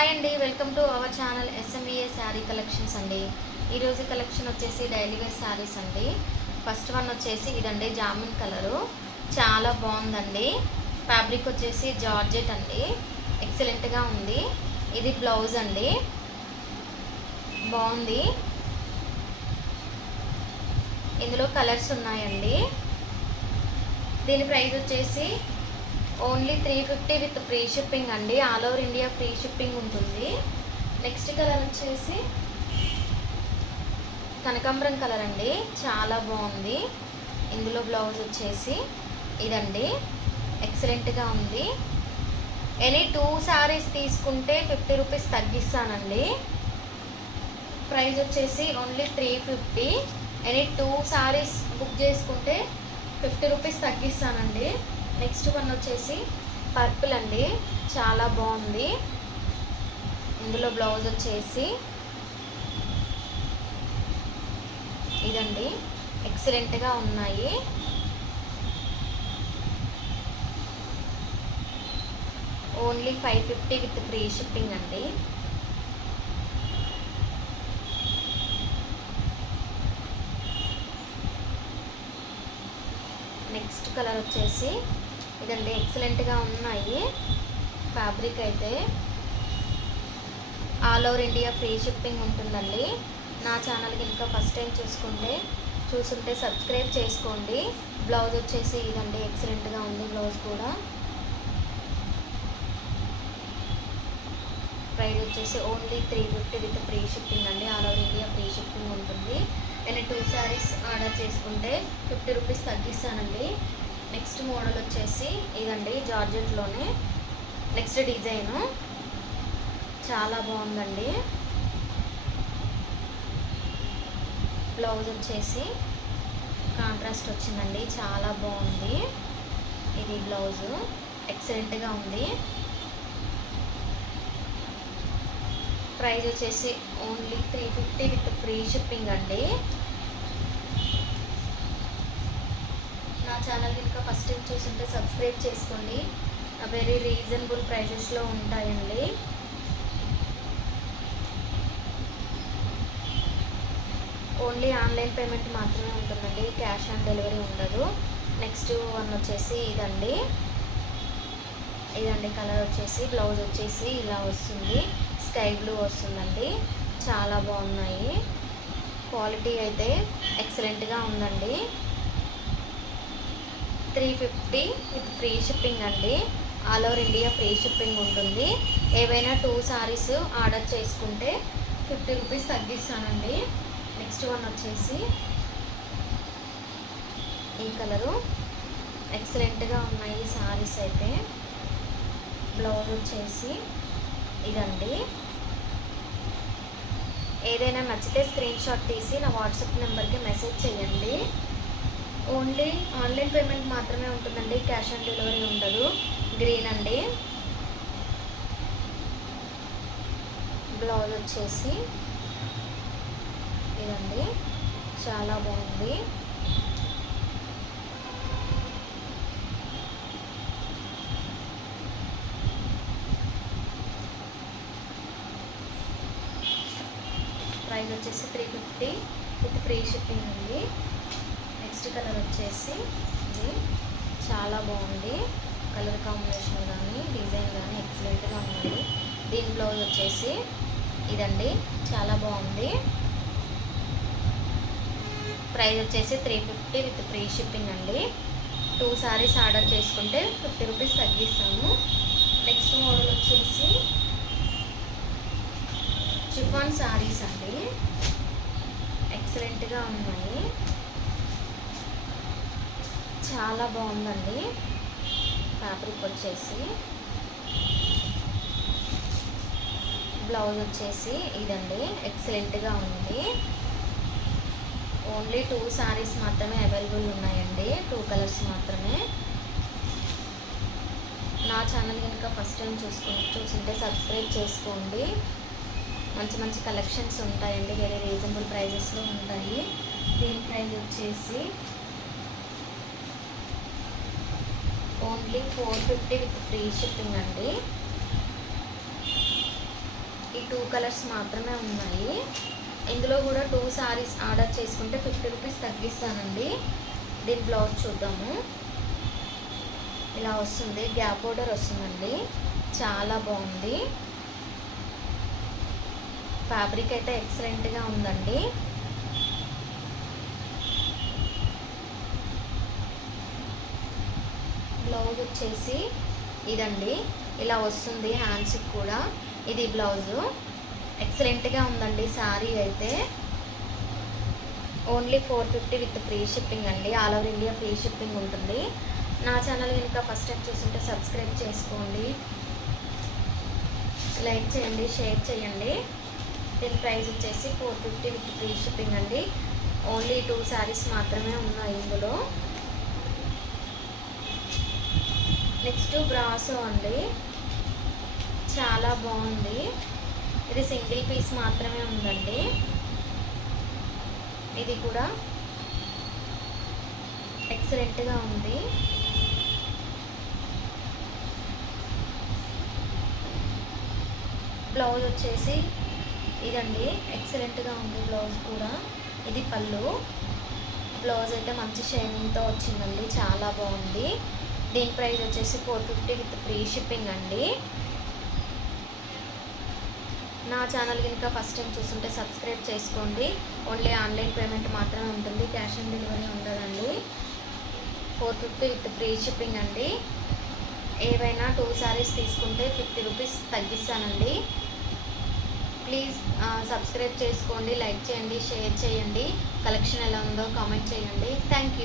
Hi అండి, welcome to our channel SMVA sari collections అండి. ఈరోజు కలెక్షన్ వచ్చేసి డైలీ వేర్ శారీస్ అండి. ఫస్ట్ వన్ వచ్చేసి ఇదండి, జామిన్ కలరు, చాలా బాగుందండి. ఫ్యాబ్రిక్ వచ్చేసి జార్జెట్ అండి, ఎక్సలెంట్గా ఉంది. ఇది బ్లౌజ్ అండి, బాగుంది. ఇందులో కలర్స్ ఉన్నాయండి. దీని ప్రైస్ వచ్చేసి ఓన్లీ 350 విత్ ఫ్రీ షిప్పింగ్ అండి. All over India free shipping ఉంటుంది. నెక్స్ట్ కలర్ వచ్చేసి కనకాంబరం కలర్ అండి, చాలా బాగుంది. ఇందులో బ్లౌజ్ వచ్చేసి ఇదండి, ఎక్సలెంట్గా ఉంది. ఎనీ 2 శారీస్ తీసుకుంటే 50 రూపీస్ తగ్గిస్తానండి. ప్రైస్ వచ్చేసి ఓన్లీ 350. ఎనీ 2 శారీస్ బుక్ చేసుకుంటే 50 రూపీస్ తగ్గిస్తానండి. నెక్స్ట్ వన్ వచ్చేసి పర్పుల్ అండి, చాలా బాగుంది. ఇందులో బ్లౌజ్ వచ్చేసి ఇదండి, ఎక్సలెంట్గా ఉన్నాయి. ఓన్లీ 550 విత్ ఫ్రీ షిప్పింగ్ అండి. నెక్స్ట్ కలర్ వచ్చేసి ఇదండి, ఎక్సలెంట్గా ఉన్నాయి. ఫ్యాబ్రిక్ అయితే all over India free shipping ఉంటుందండి. నా ఛానల్కి ఇంకా ఫస్ట్ టైం చూసుంటే సబ్స్క్రైబ్ చేసుకోండి. బ్లౌజ్ వచ్చేసి ఇదండి, ఎక్సలెంట్గా ఉంది. బ్లౌజ్ కూడా ప్రైస్ వచ్చేసి ఓన్లీ 350 విత్ ఫ్రీ షిప్పింగ్ అండి. All over India free shipping ఉంటుంది. నేను 2 శారీస్ ఆర్డర్ చేసుకుంటే 50 రూపీస్ తగ్గిస్తానండి. నెక్స్ట్ మోడల్ వచ్చేసి ఇదండి, జార్జెట్లోనే నెక్స్ట్ డిజైను, చాలా బాగుందండి. బ్లౌజ్ వచ్చేసి కాంట్రాస్ట్ వచ్చిందండి, చాలా బాగుంది. ఇది బ్లౌజు ఎక్సలెంట్గా ఉంది. ప్రైస్ వచ్చేసి ఓన్లీ 350 విత్ ఫ్రీ షిప్పింగ్ అండి. నా ఛానల్ ఇంకా ఫస్ట్ టైం చూస్తుంటే సబ్స్క్రైబ్ చేసుకోండి. వెరీ రీజనబుల్ ప్రైజెస్లో ఉంటాయండి. ఓన్లీ ఆన్లైన్ పేమెంట్ మాత్రమే ఉంటుందండి, క్యాష్ ఆన్ డెలివరీ ఉండదు. నెక్స్ట్ వన్ వచ్చేసి ఇదండి కలర్ వచ్చేసి బ్లౌజ్ వచ్చేసి ఇలా వస్తుంది, స్కై బ్లూ వస్తుందండి. చాలా బాగున్నాయి. క్వాలిటీ అయితే ఎక్సలెంట్గా ఉందండి. 350 విత్ ఫ్రీ షిప్పింగ్ అండి. All over India free shipping ఉంటుంది. ఏవైనా 2 శారీస్ ఆర్డర్ చేసుకుంటే 50 రూపీస్ తగ్గిస్తానండి. నెక్స్ట్ వన్ వచ్చేసి ఈ కలరు, ఎక్సలెంట్గా ఉన్నాయి శారీస్ అయితే. బ్లౌజ్ వచ్చేసి ఇదండి. ఏదైనా నచ్చితే స్క్రీన్ షాట్ తీసి నా వాట్సాప్ నెంబర్కి మెసేజ్ చేయండి. ఓన్లీ ఆన్లైన్ పేమెంట్ మాత్రమే ఉంటుందండి, క్యాష్ ఆన్ డెలివరీ ఉండదు. గ్రీన్ అండి. బ్లౌజ్ వచ్చేసి ఇదండి, చాలా బాగుంది. ప్రైస్ వచ్చేసి 350 విత్ ఫ్రీ షిప్పింగ్ ఉంది. నెక్స్ట్ కలర్ వచ్చేసి ఇది, చాలా బాగుంది. కలర్ కాంబినేషన్ కానీ డిజైన్ కానీ ఎక్సలెంట్గా ఉంది. దీని బ్లౌజ్ వచ్చేసి ఇదండి, చాలా బాగుంది. ప్రైస్ వచ్చేసి 350 విత్ ఫ్రీ షిప్పింగ్ అండి. 2 శారీస్ ఆర్డర్ చేసుకుంటే 50 రూపీస్ తగ్గిస్తాము. నెక్స్ట్ మోడల్ వచ్చేసి షిఫాన్ శారీస్ అండి, ఎక్సలెంట్గా ఉన్నాయి. చాలా బాగుందండి. ఫ్యాబ్రిక్ వచ్చేసి బ్లౌజ్ వచ్చేసి ఇదండి, ఎక్సలెంట్గా ఉంది. ఓన్లీ 2 శారీస్ మాత్రమే అవైలబుల్ ఉన్నాయండి, 2 కలర్స్ మాత్రమే. నా ఛానల్ కనుక ఫస్ట్ టైం చూస్తుంటే సబ్స్క్రైబ్ చేసుకోండి. మంచి మంచి కలెక్షన్స్ ఉంటాయండి, వెరీ రీజనబుల్ ప్రైజెస్లో ఉంటాయి. దీని ప్రైస్ వచ్చేసి ఓన్లీ 450 విత్ ఫ్రీ షిప్పింగ్ అండి. ఈ 2 కలర్స్ మాత్రమే ఉన్నాయి. ఇందులో కూడా 2 సారీస్ ఆర్డర్ చేసుకుంటే 50 రూపీస్ తగ్గిస్తానండి. దీని బ్లౌజ్ చూద్దాము. ఇలా వస్తుంది, గ్యాప్ బోర్డర్ వస్తుందండి. చాలా బాగుంది. ఫ్యాబ్రిక్ అయితే ఎక్సలెంట్గా ఉందండి. బ్లౌజ్ వచ్చేసి ఇదండి, ఇలా వస్తుంది. హ్యాండ్స్కి కూడా ఇది బ్లౌజు. ఎక్సలెంట్గా ఉందండి శారీ అయితే. ఓన్లీ 450 విత్ ఫ్రీ షిప్పింగ్ అండి. All over India free shipping ఉంటుంది. నా ఛానల్ కనుక ఫస్ట్ టైం చూస్తుంటే సబ్స్క్రైబ్ చేసుకోండి, లైక్ చేయండి, షేర్ చేయండి. దీని ప్రైస్ వచ్చేసి 450 విత్ ఫ్రీ షిప్పింగ్ అండి. ఓన్లీ 2 శారీస్ మాత్రమే ఉన్నాయి ఇందులో. నెక్స్ట్ బ్రాసో అండి, చాలా బాగుంది. ఇది సింగిల్ పీస్ మాత్రమే ఉందండి. ఇది కూడా ఎక్సలెంట్గా ఉంది. బ్లౌజ్ వచ్చేసి ఇదండి, ఎక్సలెంట్గా ఉంది బ్లౌజ్ కూడా. ఇది పళ్ళు. బ్లౌజ్ అయితే మంచి షైనింగ్తో వచ్చిందండి, చాలా బాగుంది. దీని ప్రైస్ వచ్చేసి 450 విత్ ఫ్రీ షిప్పింగ్ అండి. నా ఛానల్ కనుక ఫస్ట్ టైం చూస్తుంటే సబ్స్క్రైబ్ చేసుకోండి. ఓన్లీ ఆన్లైన్ పేమెంట్ మాత్రమే ఉంటుంది, క్యాష్ ఆన్ డెలివరీ ఉండదండి. 450 విత్ ఫ్రీ షిప్పింగ్ అండి. ఏవైనా 2 సారీస్ తీసుకుంటే 50 రూపీస్ తగ్గిస్తానండి. ప్లీజ్ సబ్స్క్రైబ్ చేసుకోండి, లైక్ చేయండి, షేర్ చేయండి. కలెక్షన్ ఎలా ఉందో కామెంట్ చేయండి. Thank you.